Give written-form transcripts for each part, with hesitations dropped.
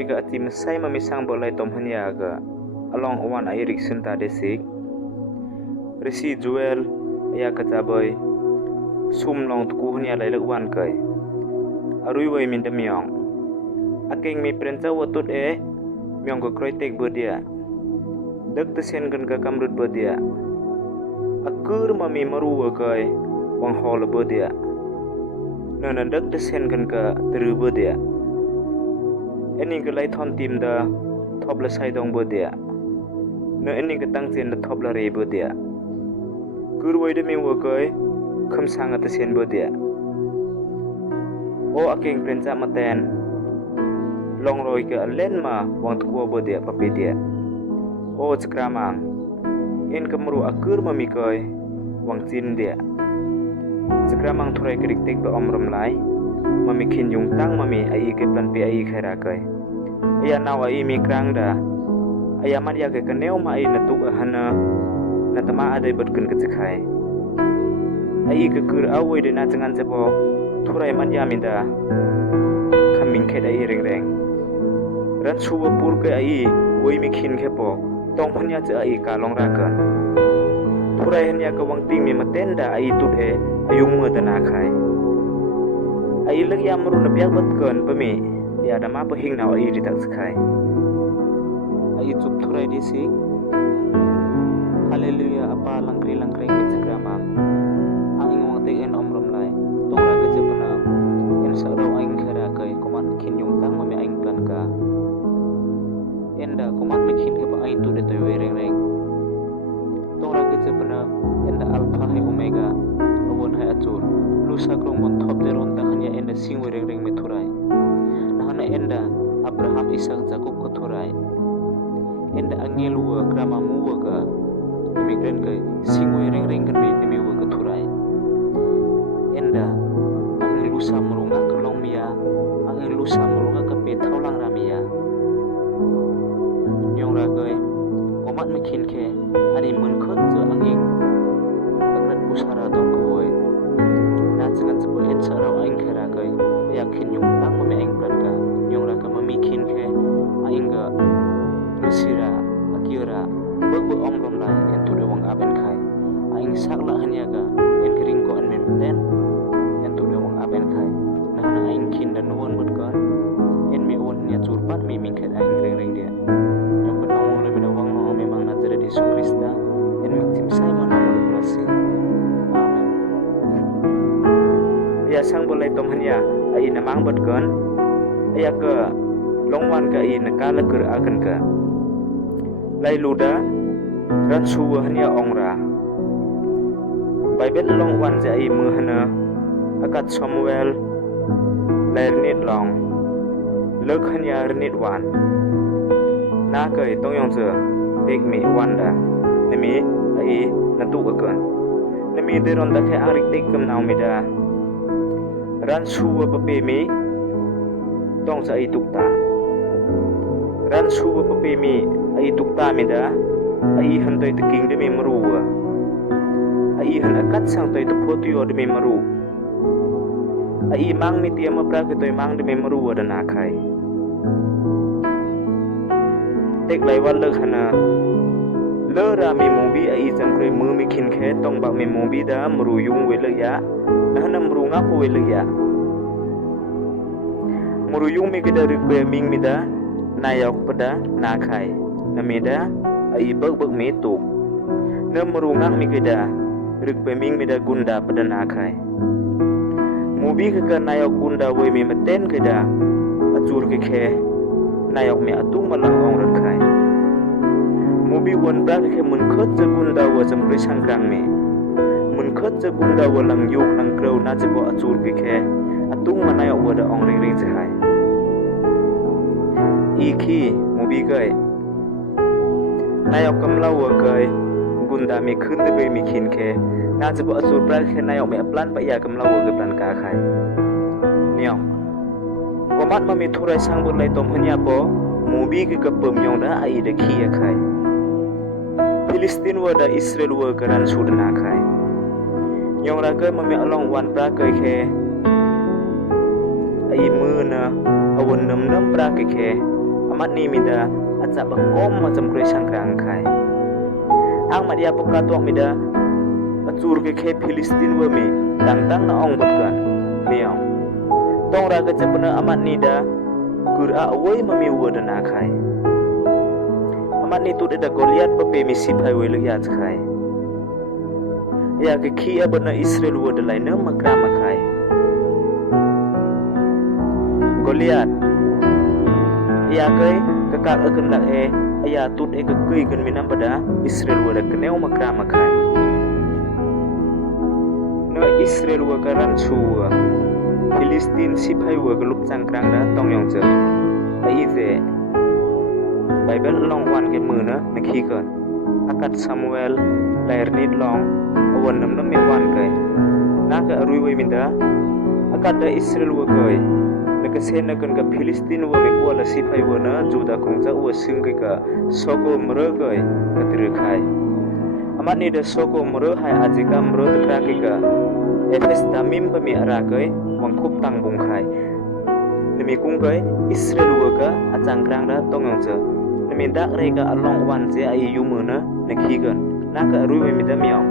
thurai ga ati masai ma misang bolai tom hanya ga along awan airik sunta desik risi juel ya kata boy sum long tu hanya lai lak wan kai arui wai min da myong akeng mi prenca watut myong ko kroi tek bodia dak te sen gan ka kamrut bodia akur ma mi maru wa kai wang hol bodia nana dak te sen gan ka teru bodia eni ga lai thon tim da thop la sai dong bodia na eni ga tang chen da thop la re bodia kur wai de mi wa kai kham sang ata sen bodia o akeng prenca maten long roi ke len ma wang tu bodia papedia o skramang en kamru akur ma mi kai wang chin dia skramang thurai krik tek ba omram lai mami khin yung tang mami ai ke plan pe ai khaira kai aya naw ai mi krang da aya mat ya ke kaneu ma ai na tu hana na tama adai bat kun ke chikhai ai ke kur awoi de na changan jabo thurai man ya min da khaming khe dai reng reng ran chuwa pur ke ai oi mi khin khe po tong phanya cha ai ka long ra kan thurai han ya ka wang ting mi maten da ai tut ayung ma da na khai ai lag ya maru na piak bat kan pami ya da ma pa hing naw ai ri tak skai ai chup thurai di si hallelujah apa langkri langkri mit sakrama ang ingong te en omrom lai tora ke jepna en sarau aing khara kai koman khin yung tang ma me aing plan ka enda koman me khin ke pa aing tu de toy reng reng tora ke jepna enda alpha hai omega awon hai achur lusa krong mon thop de ron ta khanya enda sing reng reng me thurai nahana enda abraham isak jakob ko thurai enda angelu wa krama mu wa ka imigran kai sing reng reng kan me wa ka thurai enda angelu samrunga klong mia angelu samrunga ka pe thaulang ramia nyong ra kai komat me khin khe ani mun khot jo anging akrat pusara dong ko jangan sebut en sarau aing khara kai yakin yung tang ma me aing plan ka nyong ra ka mami khin khe aing ga lusira akiora bog omrom lai en tu de wang aben khai aing sakla hanya ga en kring ko en men ten en tu de wang aben khai na na aing khin dan won mut kan en me on nya churpat mi min khet aing reng reng dia nyong ko nong le me wang no memang na jere Yesus Krista en mi tim sai ma na mo krasi ya sang bolai tom hanya ai namang bat kan aya ke longwan ka ai na kala ker akan ka lai luda ran suwa hanya ongra bible longwan ja ai mu hana akat samuel lai nit long lek hanya nit wan na kai tong yong se tek mi wanda nemi ai na tu ka kan nemi de ron da khe arik tek kam naw mi da ran suwa pape mi tong sa itukta ran suwa pape mi ai tukta mi da ai han toy te king de mi maruwa ai han akat sang toy te photio de mi maru ai mang mi tiam ma pra ke toy mang de mi maruwa da na khai tek lai wal lek hana le ra mi mubi ai jam kroi mu mi khin khe tong ba mi mubi da maru yung we le ya nahanam runga po welya muruyung mi gida rikbe ming mida nayok pada nakai namida ai bag mi tu na murunga mi gida rikbe ming mida gunda pada nakai mubi ke nayok gunda we mi meten gida acur ke khe nayok mi atung malang ong rat khai mubi won bra ke mun khot je gunda wa jam kri sangrang mi khot je gunda walang yuk nang krau na je bo achur ke khe atung manai wada ong ring ring jahai ikhi mubi gai nayok kamla wa gai gunda mi khun de be mi khin khe na je bo achur pra khe nayok me plan pa ya kamla wa ge plan ka khai niong komat ma mi thurai sang bo lai tom hanya bo mubi ge ka pom yong da ai de khi ya khai Filistin wa da Israel wa garan sudna khai nyong ra ke mami along wan pra ke khe ai mu na awon nam nam pra ke khe amat ni mida aja bakom macam kre sangkrang khai ang madia poka tuak mida acur ke Filistin we mi tang na ong botkan miao tong ra ke cepena amat ni da kura awai mami wadana khai amat ni tu da Goliat pe misi phai we lya khai ya ke khi abana Israel wadalai na makra makhai Goliat ya kai kakak akan la aya tut ke kai kan minam pada Israel wada keneu makra makhai na Israel wa karan chuwa Filistin siphai wa gelup sangkrang da tong yong je ai ze Bible long wan ke mu na nakhi kan akat Samuel lair nit long awan nam mi wan kai na ka arui we minda akat da Israel wa kai nakasen na kan ka Filistin wa me wala siphai wa na juda khongja wa sing kai ka soko mra kai ka tri khai amat ni da soko mra hai ajika mra takra kai ka Efes tamim pami ara kai wang khup tang bung khai nemi kung kai Israel wa ka achangkrang da tongong je nemi dak re ka along wan je ai yu mu na nakhi kan na ka arui we midam yong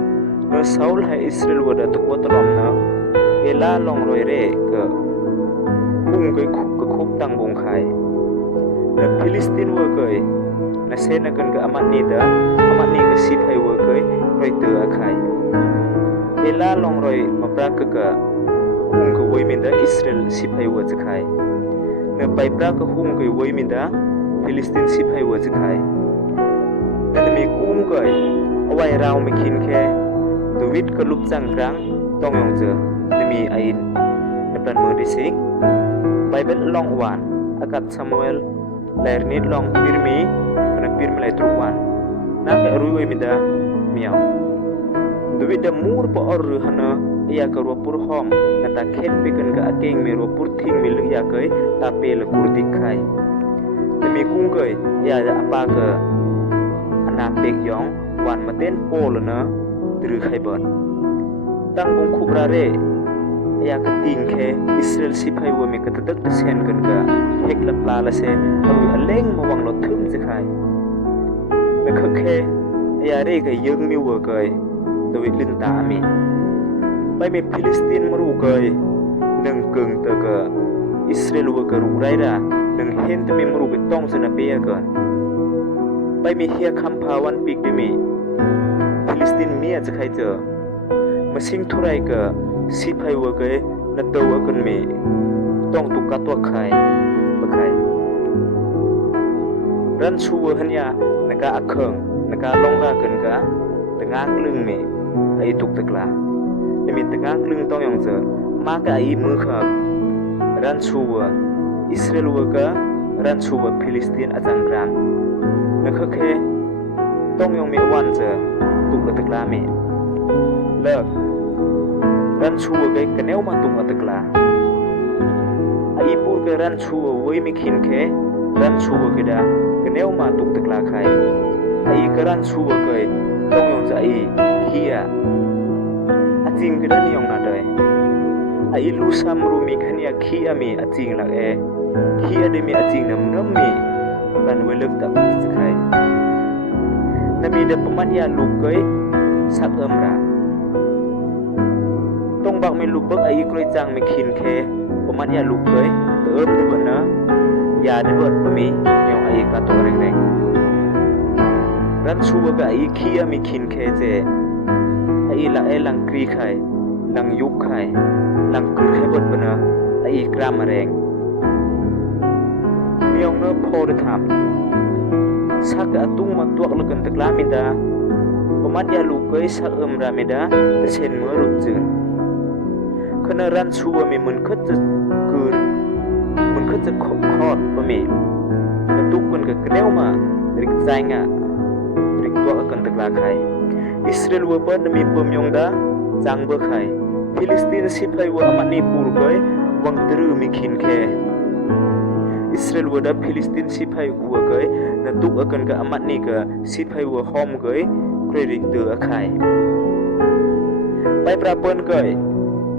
no Saul hai Israel wa da tukwa tolom na ela long roi re ka kung kai khup tang bung khai na Filistin wa kai na sena kan ka amat ni ka siphai wa kai roi te akhai ela long roi mapra ka hung ka woi minda Israel siphai wa chakhai na pai pra ka hung kai woi minda Filistin siphai wa chakhai na mi kum kai awai raw mi khin khe David ka lup changkrang tong yong je nemi ain na plan mu disik Bible long wan akat Samuel lair nit long pirmi kana pirmi lai truwan na ka ruwe minda miao David da mur pa or hana ya ka ro pur hom na ta khet pekan ka akeng me ro pur thing me lu ya kai ta pe le kur dik khai mi kung kai ya da apa ka ana pek yong wan maten pol na tru khai bon tang bung khubra re ya ka ting khe Israel siphai wa me ka tadak sen kan ka hek la pla la se ru aleng ma wang lo thum je khai na kha khe ya re ka yung mi wa kai David lin ta mi bai me Filistin maru kai nang keng ta ka Israel wa ka ru rai ra nang hen ta me maru be tong sana pe ya ka bai me hia kham pha wan pik de mi Filistin mi a chakhai cha masing thurai ka siphai wa kai na to wa kan me tong tu ka to khai ba khai ran chu wa hanya naka akhang naka long ra kan ka tengah klung me ai tuk takla demi tengah klung tong yong je ma ka ai mu khap ran chuwa Israel wa ka ran chuwa Filistin achangkrang na kha khe tong yong me wan je tuk takla me lak ran chuwa kai kaneu ma tuk takla ai pur ka ran chuwa wei me khin khe ran chuwa ke da kaneu ma tuk takla khai ai ka ran chuwa kai tong yong za ai khia aching ke dan yong na dai ai lu sam ru mi khania khia mi aching la khia de mi aching nam mi kan welek ta khai nami da paman ya lu kai sak ra tong bak mi lu bak ai kroi chang mi khin khe paman ya lu kai te de bana ya de bot mi yong ai ka to reng reng ran chuwa ga ai khia mi khin khe je ai la lang kri khai lang yuk khai lang kur khai bot bana ai kram reng miong no pho de tham sak atung ma tuak la kan takla mi da pamat ya lu kai sak ra mi da sen mo rut jun khana ran chuwa mi mun khat kur mun khat khot pa mi na tuk kan ka kneu ma rik zainga tua akan takla khai Israel wa pa nami pamyong da jang ba khai Filistin siphai wa amani pur kai wang tru mi khin khe Israel wa da Filistin siphai wa kai na tuk akan ka amani ka siphai wa hom kai credit te akhai pai pra pon kai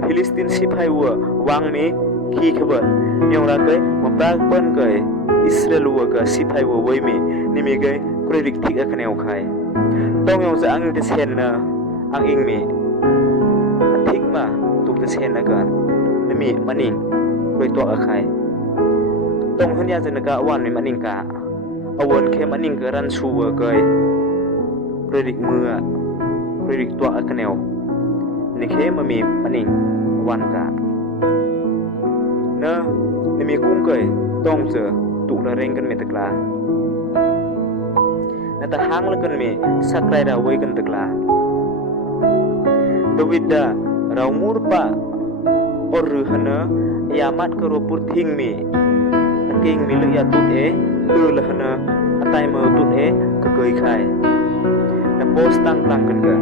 Filistin siphai wa wang mi khi khabar nyong ra kai ma pra pon kai Israel wa ka sipai wa wai mi ni mi kai kritik thik a khneu khai tong yong sa ang te sen na ang ing mi thik ma tuk te sen na ka ni mi maning koi to a khai tong han ya jan ka wan mi maning ka awon khe maning ka ran su wa kai kritik mưa kritik to a khneu ni khe ma mi maning wan ka na ni mi kum kai tong se tu la reng kan me takla na ta hang la kan me sakrai ra wei kan takla David da rau murpa or hana yamat ka ro pur thing me aking mi lu ya tut e tu la hana atai ma tut e ka koi khai na post tang tang kan ka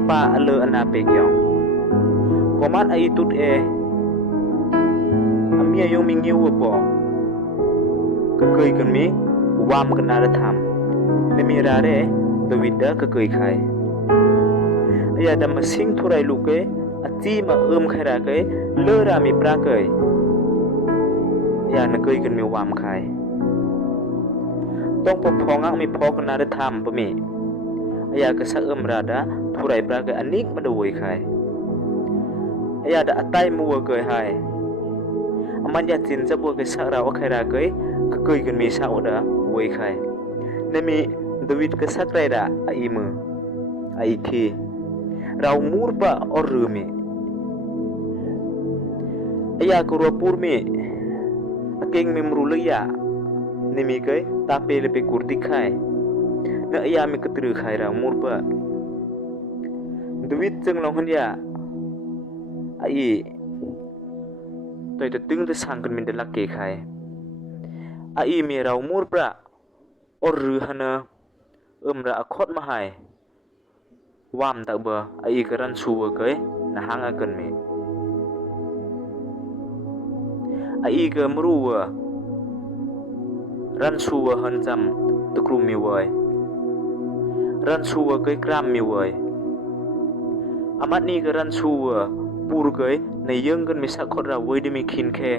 apa ale ana pe kyong komat ai tut e amia yo ming yu po ka koi kan mi wam kan na tham le mi ra re David da ka koi khai aya da masing thurai lu ke achi ma khai ra ke le ra mi pra ke ya na koi kan mi wam khai tong po phong ang mi pho kan na tham pa mi aya ka sa ra da thurai pra ke anik ma doi khai aya da atai mu ke hai aman ya tin za bo ke sa ra wa khai ra ke ka koi kan mi sa da wei khai na mi David ka sakrai da ai mu ai thi rau murpa or mi aya ko ro pur mi akeng mi mru le ya ni mi kai ta pe le pe kurti khai na aya mi katru khai ra murpa David jeng long han ya ai toi ta ting ta sang kan min de lak ke khai ai mi rau murpa or hana ra akhot ma hai wam ta ba ai ka ran su wa kai na hang akan me ai ka mru wa ran su wa han jam tukru mi wai ran su wa kai kram mi wai amat ni ka ran su wa pur kai na yang kan mi sak khot ra wai de mi khin khe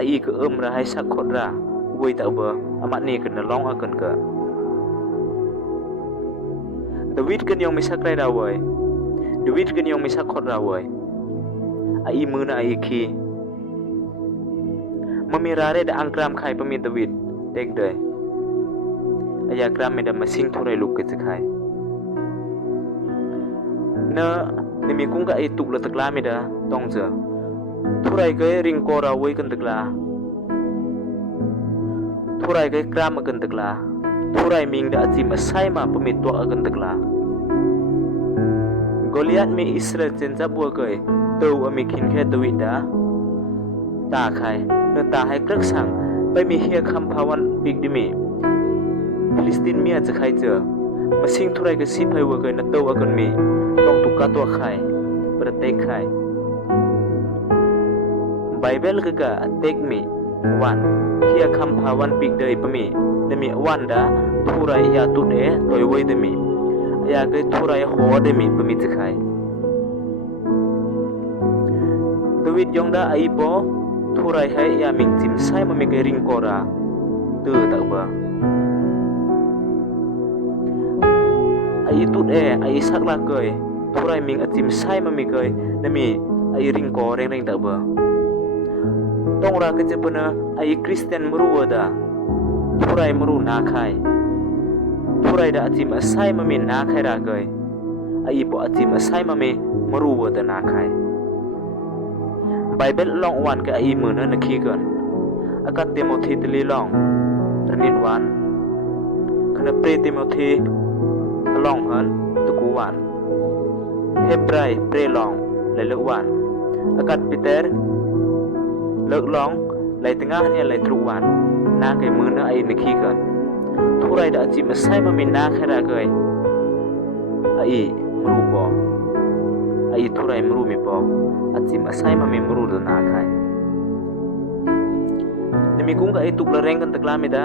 ai ka ra hai sak khot ra wai ta ba amat ni ka na long akan ka David kan yong misak rai rawai David kan yong misak khot rawai ai mu na ai khi mamirare da angkram khai pami David tek dai aya kram me da masing thorai luk ke khai na ni mi kung ka ai tuk la takla me da tong je thorai ke ring ko rawai kan takla thorai ke kram kan takla thurai ming da achim asai ma pamit to agan takla Goliath me Israel chen cha bu kai to ami khin khe David da ta khai na ta hai krak sang pai mi hia kham phawan big dimi Palestine mi cha khai cha masing thurai ke si phai wa kai na to agan mi tong tu ka to khai pratek khai Bible ka tek mi wan hia kham phawan big dai pami demi wanda thurai ya tu de toy wei demi ya ke thurai ho demi pami chikai David yongda ai bo thurai hai ya ming chim sai ma me ke ring kora tu ta ba ai tu de ai sak la kai thurai ming achim sai ma me kai demi ai ring ko reng reng ta ba tong ra ke chepana ai Christian muru da thurai muru na khai thurai da achim asai ma me na khai ra kai ai po achim asai ma me muru wa da na khai Bible long wan ka ai mu na na khi kan akat Timothy tli long ranit wan kana pre Timothy long han tu ku wan Hebrai pre long le le wan akat Peter le long lai tengah ni lai tru wan na kai mu na ai na khi kan thurai da achim asai ma me na khai ra kai ai muru po ai thurai muru mi po achim asai ma me muru da na khai nimi kung ka ai tuk la reng kan takla mi da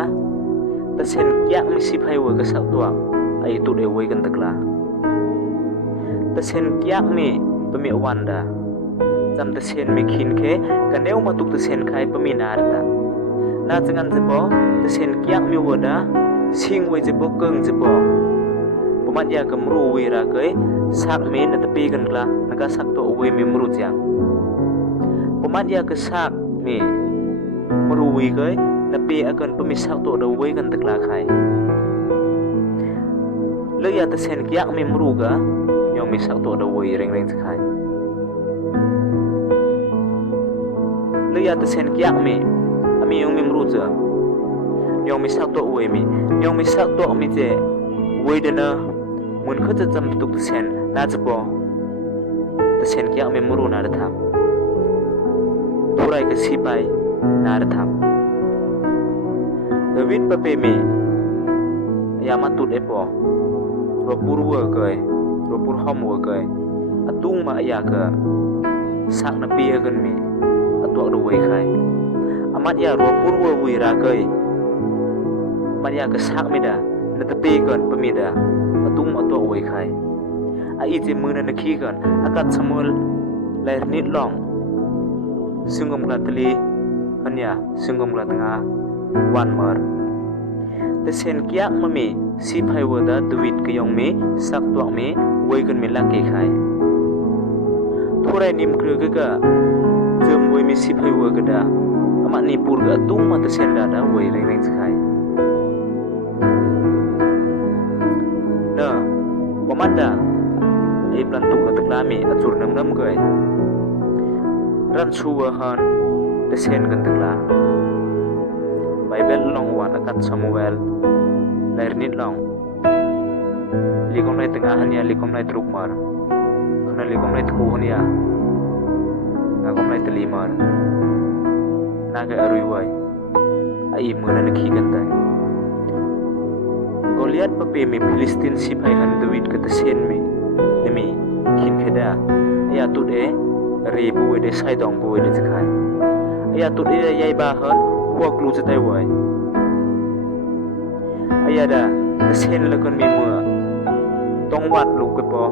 ta sen kyak mi si phai wa ka sa to ai tu de wei kan takla ta sen kyak mi pa mi wan da จำตะเซนไม่คินเคกันเนวมาตุกตะเซนไข่ปะมีนาดตานาจังันจะบ่ตะเซนเกียกมีวดาซิงไว้จะบ่เกิงจะบ่ปะมัดยากำรูเวราเกยสักเมนตะปีกันกลานักสักตัวเวมีมรูจังปะมัดยากสักเมมรูเวเกยนปีอากันปะมีสักตัวเดเวกันตะกลาไข่เลยยาตะเซนเกียกมีมรูกะยองมีสักตัวเดเวเร่งๆจะไข่เลยยาตะเซนเกียกมีami yong mi mruza yong mi sak to we mi yong mi sak to mi je we de na mun kha cha cham tuk sen na chpo ta sen kya mi mru na da tham thurai ka si pai na da tham david pa pe mi ya ma tut e po ro pur wo kai ro pur hom wo kai atung ma ya ka sak na pi gan mi atuak do we khai amat ya ro purwa wira kai mat ya kesak mida na tepi kan pemida atung ato wei khai a i je mun na khi kan akat samul lair nit long sungom latli anya sungom latnga wan mar te sen kyak mami si phai wada duit kyong me sak tuak me wei kan me la ke khai thurai nim kru ga jem wei me si phai wa ga da amat ni pur ga tung mata sen da wei reng sakai na pamanda ai plan tu na taklami achur nam gai ran chuwa han te sen gan takla bible long wan akat samuel lair nit long likom nai tengah hanya likom nai truk mar kana likom nai tku hania ngom nai telimar naga arui wai ai muna na khikan tai Goliath pa pe me Philistine sipai han David ka tasen me nemi khin kheda ya tu de re bu de sai dong bu de khai ya tu de yai ba han kwa klu cha tai wai aya da tasen la kon me mu tong wat lu ke po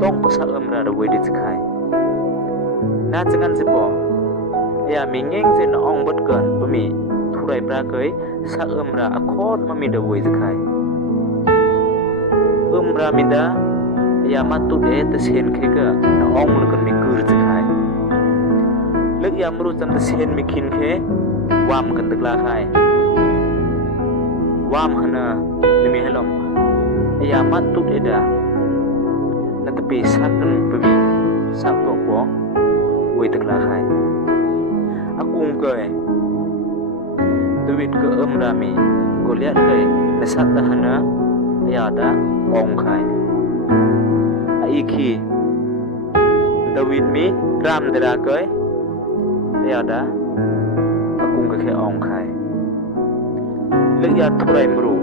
tong pa sa amra da wai de khai na changan se po ya mingeng je na ong bot kan pami thurai pra kai sak amra akhot mami da wei zakai umra mida ya matu de tasen khega na ong mun kan mi gur zakai leg ya mru cham tasen mi khin khe wam kan takla khai wam hana nimi helom ya matu de da na tepi sakan pami sak to po wei takla khai akung kai David ke rami Goliath kai nasat dahana ya da ong khai aiki David mi ram dara kai ya da akung ka khe ong khai le ya thurai mru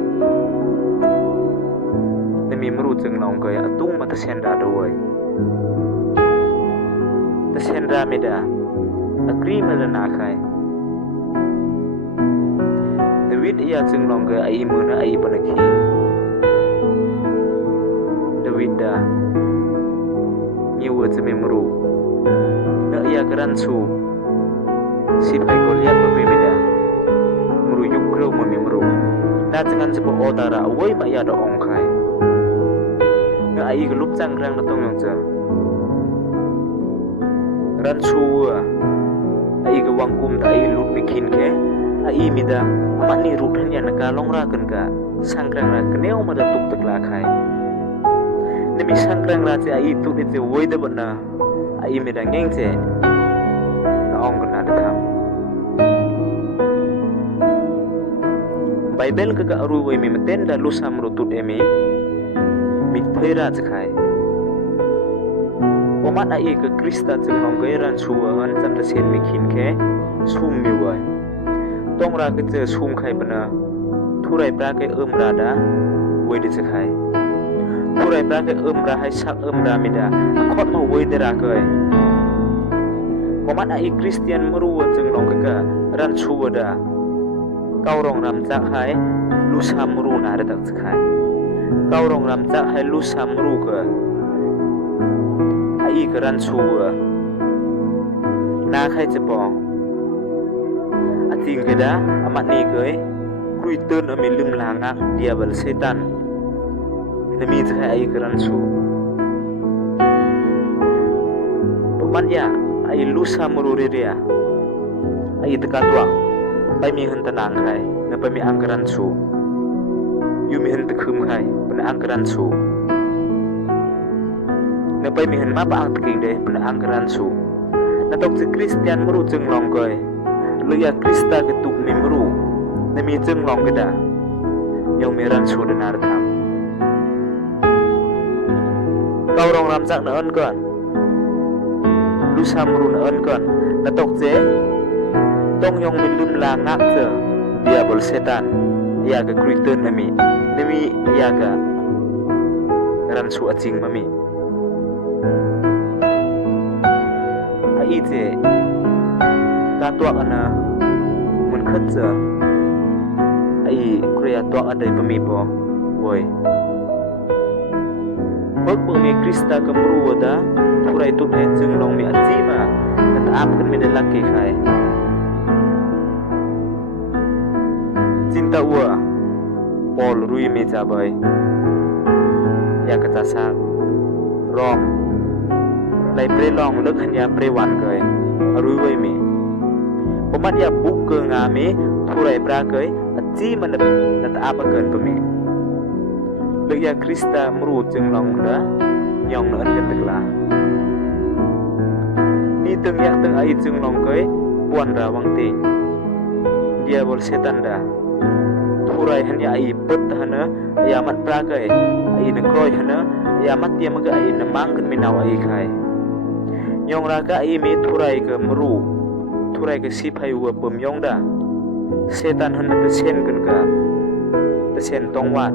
nemi mru chung nong kai atung ma ta sen da doi ta sen ra me da agri malana khai David ia chung long ga ai muna ai panakhi David da nyewa chme mru na ia garan chu sipai Goliath pa pe meda mru yuk kro ma mi mru na changan se po odara woi ma ya da ong khai na ai ga lup chang rang na tong yong cha ran chu ai ga wangkum ta ai lut mi khin ke ai mida mani rutan ya naka longra kan ka sangkrang ra kneu ma da tuk takla khai nemi sangkrang ra che ai tu de woi da bana ai mida ngeng che na ong kan da tham bible ka aru woi mi meten da lu sam ru tut emi mi thera che khai Omat ai ke Krista jenong ke ran suwan cham ta sen mi khin ke sum mi wai tong ra ke che sum khai bana thurai pra ke ra da wei de khai thurai pra ke ra hai sak ra mi da khot ma wei de ra ke Omat ai Christian mru jenong ke ka ran suwa da kau rong ram cha hai lu sam ru na da tak khai kau rong ram cha hai lu sam ru ke ai keran suwa na khai che po ating keda amat ni koi kruitun ame lum langak diabel setan nami khai ai keran su paman ya ai lusa murure dia ai tekatwa pai mi hen tanang khai na pai mi angkaran su yu mi hen tekhum khai pen angkaran su na pai mi hen ma pa ang teking de pen angkaran su na tok si Kristian meru jeung long koi lu ya Krista ketuk mi meru na mi jeung long keda yang meran su denar tham kau rong ram sak na on kon lu sa meru na on kon na tok je tong yong min lum la ngak je diabol setan ya ke kruiten nami ya ke ran su acing mami ai je ka tuak ana mun khat je ai kriya tuak adai pami po woi bok me Krista kamru wada purai tu he jeng long mi acima ta ap kan me de lakke khai cinta ua Paul rui me jabai ya kata sak rom lai pre long lek hanya pre wan kai rui wei me pamat ya buk ke ngame thurai pra kai aci man na ta apa kan peme lek ya Krista mru jeng long da nyong na an ketekla ni teng yak teng ai jeng long kai puan ra wang ting dia bol setan da thurai hanya ai pet hana ya mat pra kai ai na kroi hana ya mat dia maga ai na mang kan minaw ai khai nyong ra ka ai me thurai ke mru thurai ke sipai wa pom yong da setan hana te sen kan ka te sen tong wat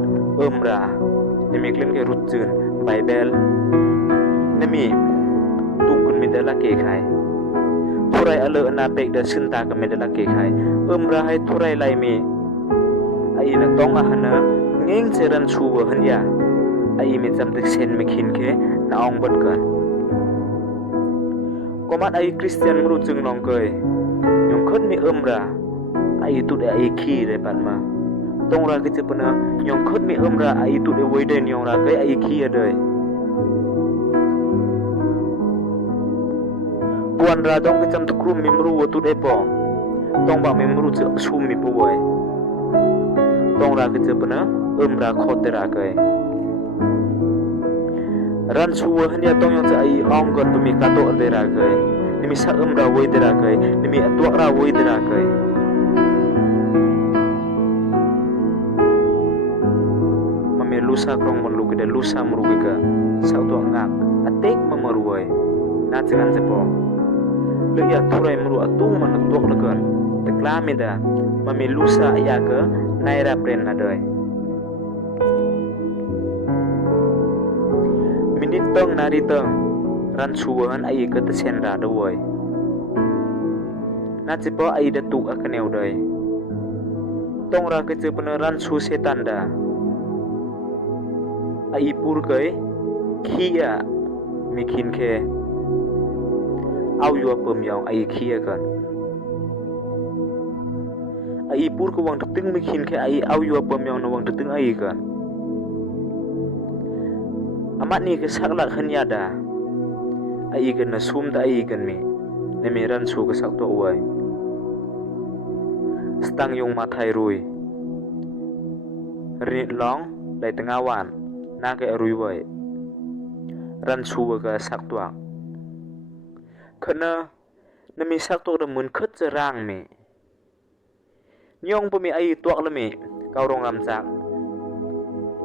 ra nemi klen ke rut jun bible nemi tu kun mi da la ke khai thurai ale na pek da sinta ka me da la ke khai ra hai thurai lai me ai na tong ahana ngeng cheran chuwa hanya ai me jam tek sen me khin ke na ong bat kan komat ai Kristian mru chung long kai yong khot mi ra ai tu de ai khi re pan ma tong ra ke chepna yong khot mi ra ai tu de woi de yong ra kai ai khi adai puan ra dong ke cham tukrum mi mru tu de po tong ba mi mru chu sum mi po woi tong ra ke chepna ra khotera kai ran suwa hanya tong yang ai ong gon pemi kato andera kai nimi sa ra woi dera kai nimi atwa ra woi dera kai mame lusa krong mon lu ke lusa mru ke sa to ngak atek mamaruai na jangan sepo le ya thurai mru atung man tok lekan tekla meda mame lusa ya ke naira pren na doi minit tong nari tong ran suwan ai ke tesen ra doi na cipo ai da tu akaneu doi tong ra ke ran su setan da ai pur kai khia mikhin khe au yo pom yong ai khia kan ai pur ko wang ting mikhin khe ai au yo pom yong no wang ting ai kan amat ni ke saklak hanya da ai kan na sum da ai kan mi ne meran su ke sak to wai stang yong mathai rui rit long dai tengah wan na ke rui wai ran su ke sak tuak khana nami sak to da mun khat jarang me nyong pemi ai tuak le me kau rong ram sak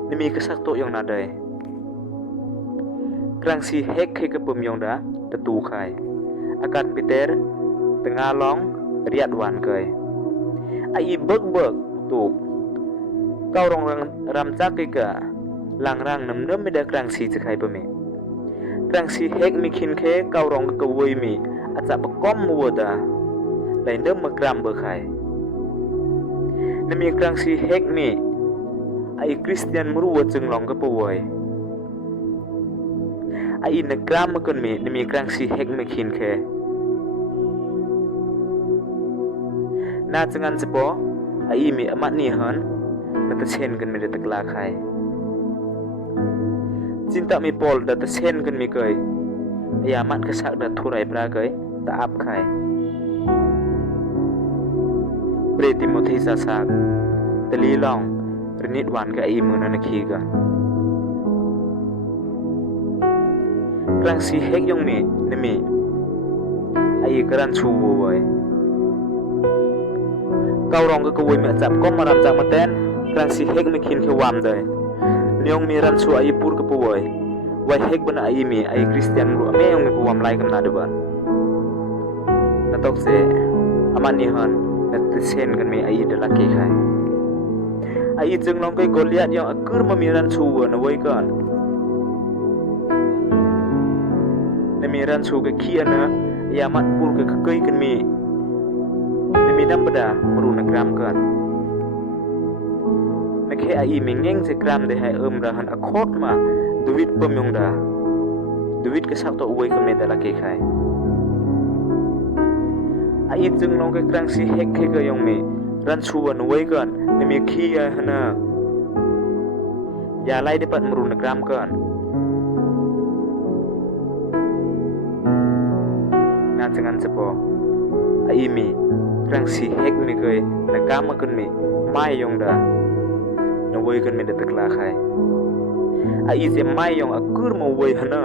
nami ke sak to yong na dai krang si hek ke pem yong da tu khai akat Peter tengah long riat wan kai ai bek tu kau rong ram sak ke ka lang rang nam nam me da krang si khai pemi krang si hek mi khin khe kau rong ka woi mi acha bekom mu da lai ndem magram be khai nami krang si hek mi ai Kristian mru wa chung long ka powoi ai na gram kan mi nami krang si hek mi khin khe na jangan sepo ai mi amat ni han na ta chen kan mi de takla khai cinta mi pol da ta chen kan mi kai ya mat ka sak da thurai pra kai ta ap khai pre timothy sa sak tali long rinit wan ka ai mu na khi ga krang si hek yong mi ne mi ai karan chu wo wai kau rong ka kawai me chap kom maram chak maten krang si hek mi khin khawam dai nyong mi ran chu ai pur ka powai wai hek bana ai mi ai christian ru me yong mi powam lai kam na de ba na tok se amani han na te sen kan mi ai de la ke khai ai chung long kai goliat yong akur ma mi ran chu na wai kan na mi ran chu ka khia na ya mat pur ka kai kan mi na mi nam bada mru na gram kan na khe ai mi ngeng se gram de hai ra han akhot ma duwit pom yong da duwit ka sak to wai kam ne da la ke khai ai chung long ka krang si hek khe ka yong mi ran chu an wai kan na mi khia hana ya lai de pat mru na gram kan na jangan sepo ai mi krang si hek mi kai na kam ma kan mi mai yong da na wai kan mi de takla khai ai se mai yong akur mo wai hana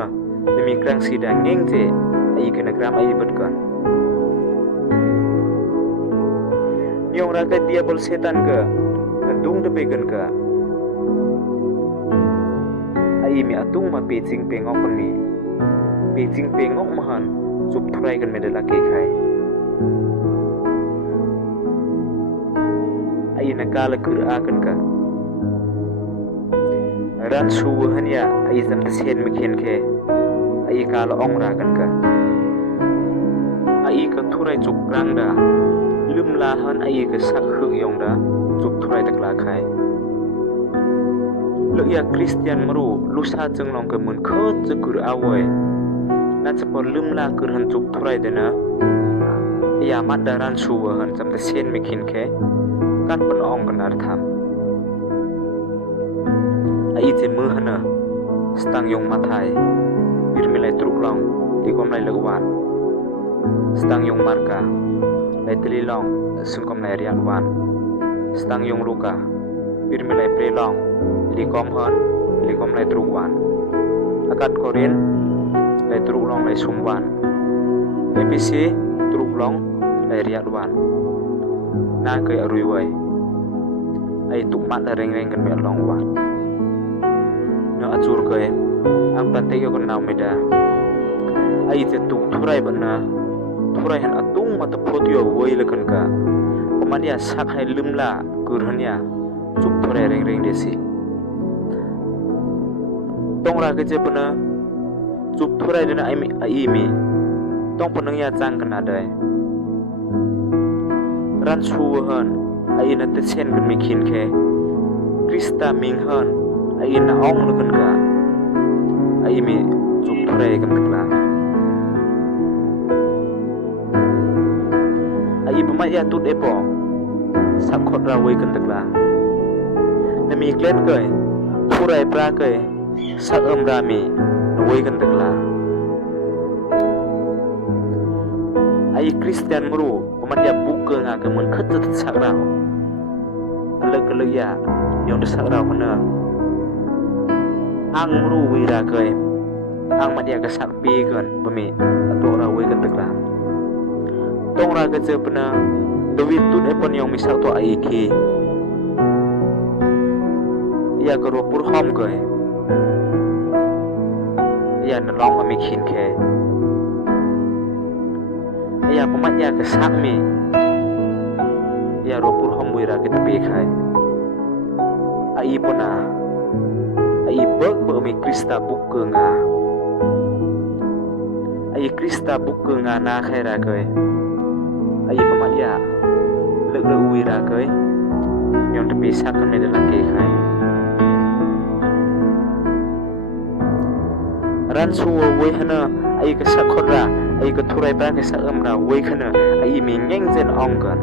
na mi krang si da ngeng je ai kan gram ai bat kan yong ra ka diabol setan ka na dung de began ka ai mi atung ma pe ching pe ngok kan mi pe ching pe ngok ma han chup thrai kan me de la ke khai ai na ka la kur a kan ka ran chu han ya ai zam ta sen mi khen khe ai ka la ong ra kan ka ai ka thurai chup krang da lum la han ai ka sak khu yong da chup thurai tak la khai lo ya christian mru lu sa chung long ka mun khot chu kur a wai na chapor lum la kur han chup thurai de na ya mat da ran chu han zam ta sen mi khin khe kat pan ong kan ar tham ai che mu hana stang yong mathai bir mi lai truk long ti kom lai lagwan stang yong marka lai tli long sun kom lai rian wan stang yong luka bir mi lai pre long li kom han li kom lai truk wan akat korin lai truk long lai sum wan apc truk long lai rian wan na kai arui wai ai tuk mat la reng reng kan me long wan na achur kai ang pate yo kan naw meda ai te tuk thurai bana thurai han atung ma ta phot yo wai la kan ka pamania sak hai lumla kurhania chup thurai reng reng de si tong ra ke je bana chup thurai de na ai mi tong panang ya chang kan adai ran chu han ai na te chen kan mi khin khe krista ming han ai na ong lu kan ka ai mi chup thurai kan takla ai pama ya tut epo sak khot ra wai kan takla na mi klen kai thurai pra kai sak ra mi na wai kan takla ai christian mru paman ya buka nga ka mun khat tat sak ra alag ya yong de sak ra hona ang mru wi ra kai ang mat ya ka sak pi kan pami ato ra wai kan takla tong ra ka je pana dawit tut epon yong mi sak to ai ki ya ka ro pur hom kai ya na long ami khin khe ya pamat ya ka sak mi ya ro pur hom wi ra ka pe khai ai pona ai bek bo mi krista buk ke nga ai krista buk ke nga na khai ra kai ai pamat ya lek le wi ra kai nyong te pe sak kan me de la ke khai ran su wai hana ai ka sak khot ra ai ka thurai pa ka sak ra wai khana ai mi ngeng zen ong kan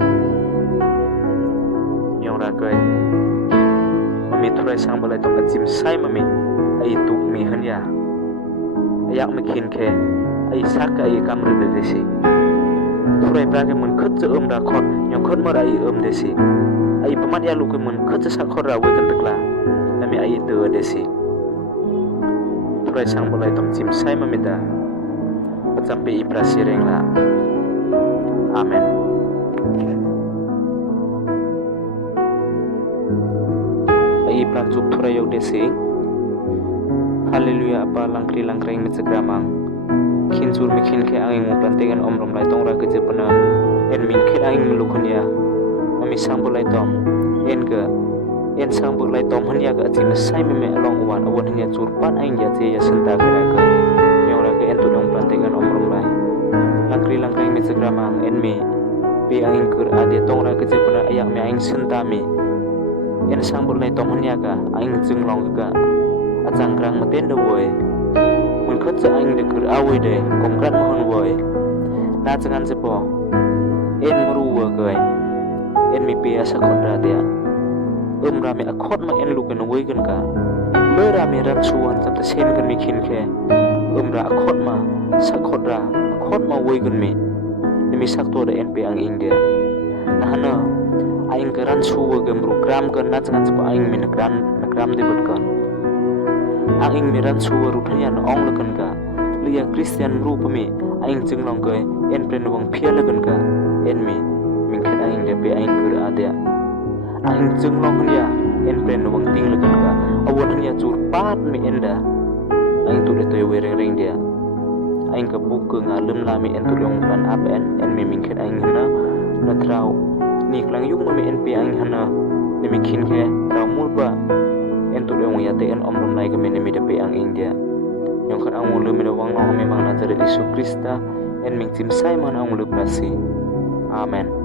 ra kai mami thurai sang balai tong achim sai mami ai tuk mi han ya ayak me khin khe ai sak ai kamru de desi thurai pra ke mun khut cha ra khot nyong khot mar ai de si ai pamat ya lu ke mun khut cha sak khot ra we kan takla nami ai de desi thurai sang balai tong chim sai mami da pacampe i prasireng la amen ai plak chup thurai yok desi haleluya apa langkri langkreng mitsagramang khinchur mikhin khe anging mu plantegan omrom lai tongra ke jepana en min khe anging mulukhunya mami sangbulai tom en ke en sangbulai tom hanya ka achim sai me along wan awon hanya churpan aing ya che ya senta kra ke nyora ke en tu dong plantegan omrom lai langkri langkreng mitsagramang en me pe anging kur ade tongra ke jepana ayak me aing senta me en sangbulai tom hanya ka aing jinglong ka achang krang maten do boy mun khot cha aing de kur awi de kongkran mohon boy na changan se po en mru wa kai en mi pe asa khot ra dia ra me akhot ma en lu kan woi kan ka le ra me ran chuan chap ta sen kan mi khin khe ra akhot ma sa khot ra akhot ma woi kan mi ni mi sak to de en pe ang ing dia na hana aing ka ran chu wa gam ru gram kan na changan se po aing mi na gram de bot kan aing miran suwa ruthian ong lakan ka liya Christian rupa mi aing jinglong kai en pren wang phia lakan ka en mi mingkhen aing de pe aing kur adya aing jinglong ya en pren wang ting lakan ka awon ya chur pat mi enda aing tu de toy we reng dia aing ka buk ka ngalum la mi en tu long plan up en mi mingkhen aing na trau ni klang yung mi en pe aing hana ni mi khin khe raw mul ba en tu dong ya te en omrom nai ke mene mi de pe ang india yang kan ang lu mi de wang no memang na jare Yesus Krista en ming chim sai man ang lu prasi amen